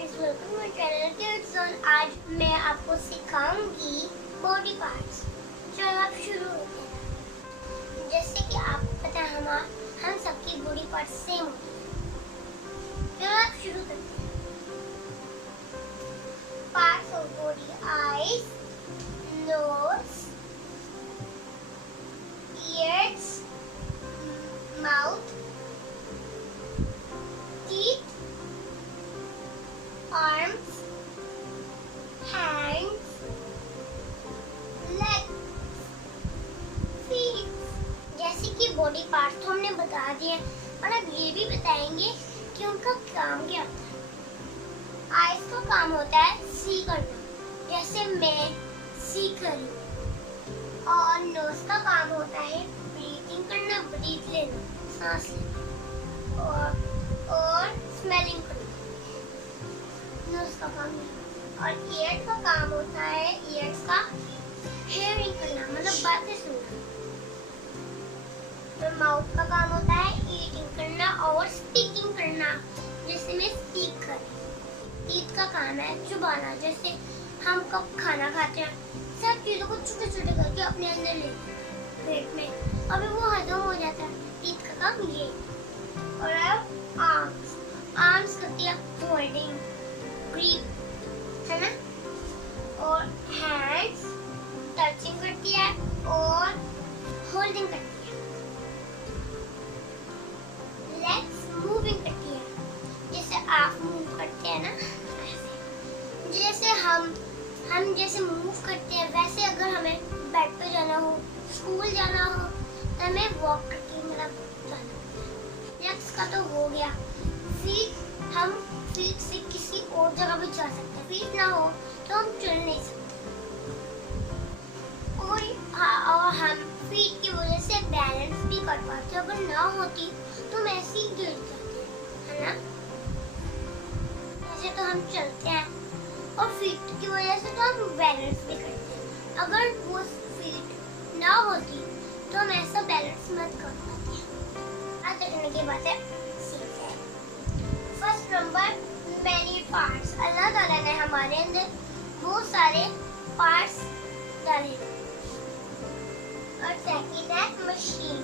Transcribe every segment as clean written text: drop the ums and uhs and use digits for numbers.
Friends, welcome to channel kids zone. आज मैं आपको सिखाऊंगी बॉडी पार्ट्स। चलो अब शुरू होते हैं। जैसे कि आपको पता है हम सबकी बॉडी पार्ट्स सेम होती है। चलो अब शुरू करते हैं। Parts of body: eyes, nose, ears, mouth, teeth, arms, hands, legs, feet। जैसे कि बॉडी पार्ट्स तो हमने बता दिए, और अब ये भी बताएंगे कि उनका काम क्या होता है। आइज का काम होता है सी करना, जैसे मैं सी करूँ। और नोज का काम होता है ब्रीथिंग करना, ब्रीथ लेना, सांस लेना। और स्मेलिंग करना, नोज का काम है। और ईयर का काम होता है, ईयर्स का हेयरिंग करना, मतलब बातें सुनना। तो माउथ का काम होता है ईटिंग करना और स्पीकिंग करना, जैसे मैं स्पीक कर। टीथ का काम है चुबाना, जैसे हम कब खाना खाते हैं सब चीजों को छोटे छोटे करके अपने अंदर लेते हैं पेट में, अभी वो हजम हो जाता है। टीथ का काम ये। और अब आर्म्स करती है होल्डिंग, ग्रिप, है ना। और हैंड्स टचिंग करती है और होल्डिंग करती है। लेग्स मूविंग करती है, जैसे आप मूव करते हैं ना, जैसे हम जैसे मूव करते हैं वैसे अगर हमें बेड पे जाना हो, स्कूल जाना हो, तो हमें वॉक करके मतलब जाना। लेग्स का तो हो गया। फीट, हम फीट से किसी और जगह भी जा सकते हैं। फीट ना हो तो हम चल नहीं सकते। और हम फीट की वजह से बैलेंस भी कर पाते। अगर ना होती तो हम ऐसे ही गिर जाते, है ना। ऐसे तो हम चलते हैं, और फीट की वजह से तो हम बैलेंस भी करते हैं। अगर वो फीट ना होती तो हम ऐसा बैलेंस मत कर पाते। आज देखने की बात है, सीखते हैं। First number, many parts. Allah ताला ने हमारे अंदर बहुत सारे पार्ट्स डाले। और सेकंड है मशीन।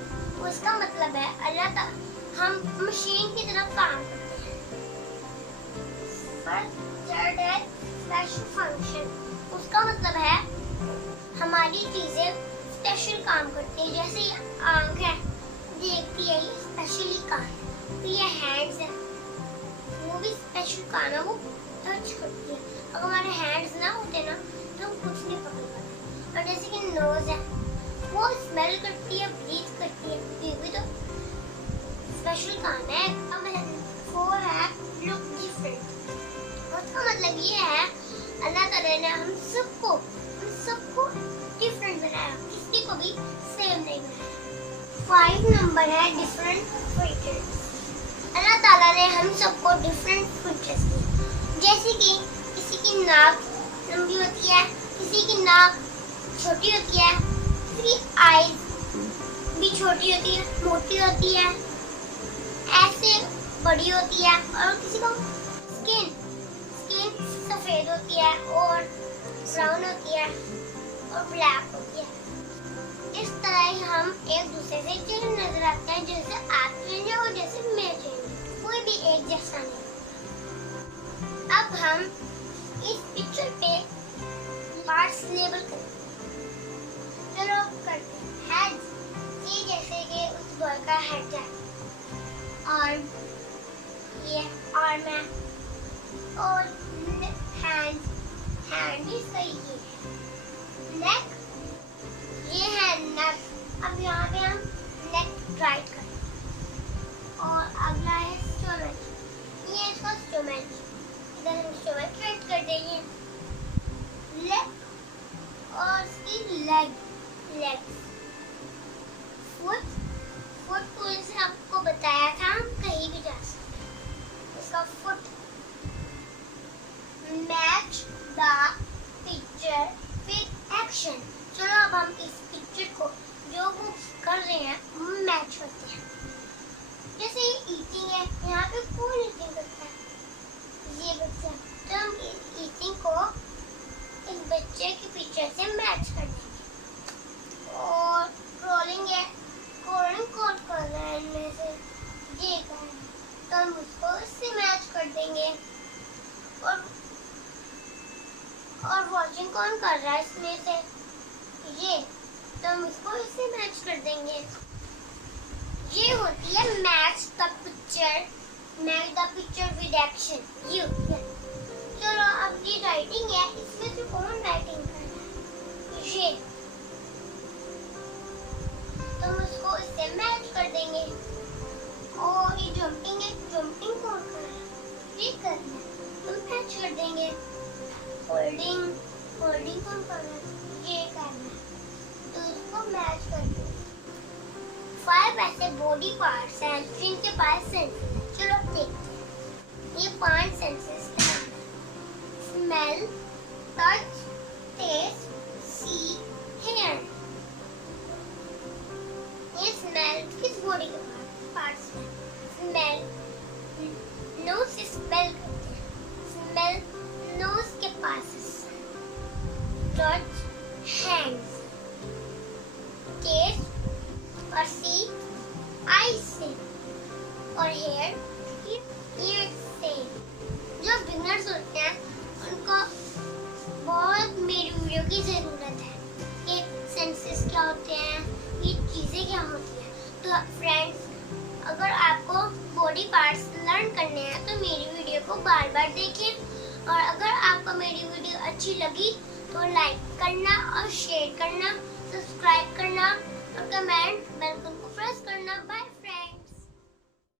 उसका मतलब है अल्लाह ताला हम मशीन की तरह काम करते हैं। थर्ड है स्पेशल फंक्शन। उसका मतलब है हमारी चीजें स्पेशल काम करती है, जैसे आंख है देखती है, ये स्पेशली काम है। तो ये हैंड्स है, वो भी स्पेशल काम है, वो टच करती है। अगर हमारे हैंड्स ना होते ना तो हम कुछ नहीं पकड़ पाते। और जैसे कि नोज है, वो स्मेल करती है, ब्रीथ करती है, ये भी तो स्पेशल काम है। अब 4 है लुक डिफरेंट। उसका मतलब ये है अल्लाह ताला ने हम सबको डिफरेंट बनाया, किसी को भी सेम नहीं बनाया। 5 नंबर है डिफरेंट फीचर्स। अल्लाह ताला ने हम सबको डिफरेंट फीचर्स दिए, जैसे कि किसी की नाक लंबी होती है, किसी की नाक छोटी होती है, किसी की आईज भी छोटी होती है, मोटी होती है, ऐसे बड़ी होती है। और किसी को स्किन सफेद होती है और ब्राउन होती है और ब्लैक होती है। इस तरह ही हम एक दूसरे से चेंज नजर आते हैं, जैसे आप चेंज है और जैसे मैं चेंज हूँ, कोई भी एक जैसा नहीं। अब हम इस पिक्चर पे पार्ट्स लेबल करें। चलो करते हैं। हेड्स, ये जैसे कि उस बॉय का हेड है। आर्म, ये आर्म है। और हैंड भी सही है। नेक, ये है नेक। अब यहाँ पे हम नेक राइट करें। और अगला है स्टोमच, ये इसका स्टोमच, इधर हम स्टोमच राइट कर देंगे। लेग और इसकी लेग्स। फुट को जैसे आपको बताया था हम कहीं भी जा सकते हैं, इसका foot. Match the picture with action. चलो अब हम इस पिक्चर को जो वो कर रहे हैं मैच करते हैं। जैसे ईटिंग है, यहाँ पे कौन ईटिंग करता है? ये बच्चा। कर देंगे। और वॉचिंग कौन कर रहा है इसमें से? ये, तो हम इसको इससे मैच कर देंगे। ये होती है match the picture with action. चलो अब ये राइटिंग है, इसमें से कौन राइटिंग कर रहा है? ये, तो हम उसको इससे मैच कर देंगे। और ये जंपिंग है, जंपिंग कौन कर रहा है? ये करना है, हम मैच कर देंगे। होल्डिंग कौन कर रहा है? ये करना है, तो इसको मैच कर देंगे। 5 ऐसे बॉडी पार्ट्स हैं जिनके पास सेंसेस हैं। चलो अब देखते हैं। ये 5 सेंसेस हैं: स्मेल, टच, टेस्ट, सी, हेयर। ये स्मेल किस बॉडी के पार्ट्स हैं? स्मेल, नोज से स्मेल करते हैं, स्मेल नोज के पास है। टच, हैंड्स, टेस्ट और सी आईज से, और हेयर से। जो बिगनर्स होते हैं उनको बहुत मेरी वीडियो की जरूरत है कि सेंसेस क्या होते हैं, ये चीजें क्या होती हैं। तो फ्रेंड्स, अगर आपको बॉडी पार्ट्स लर्न करने हैं तो मेरी वीडियो को बार बार देखें। और अगर आपको मेरी वीडियो अच्छी लगी तो लाइक करना और शेयर करना, सब्सक्राइब करना और कमेंट बेल आइकन को प्रेस करना। बाय।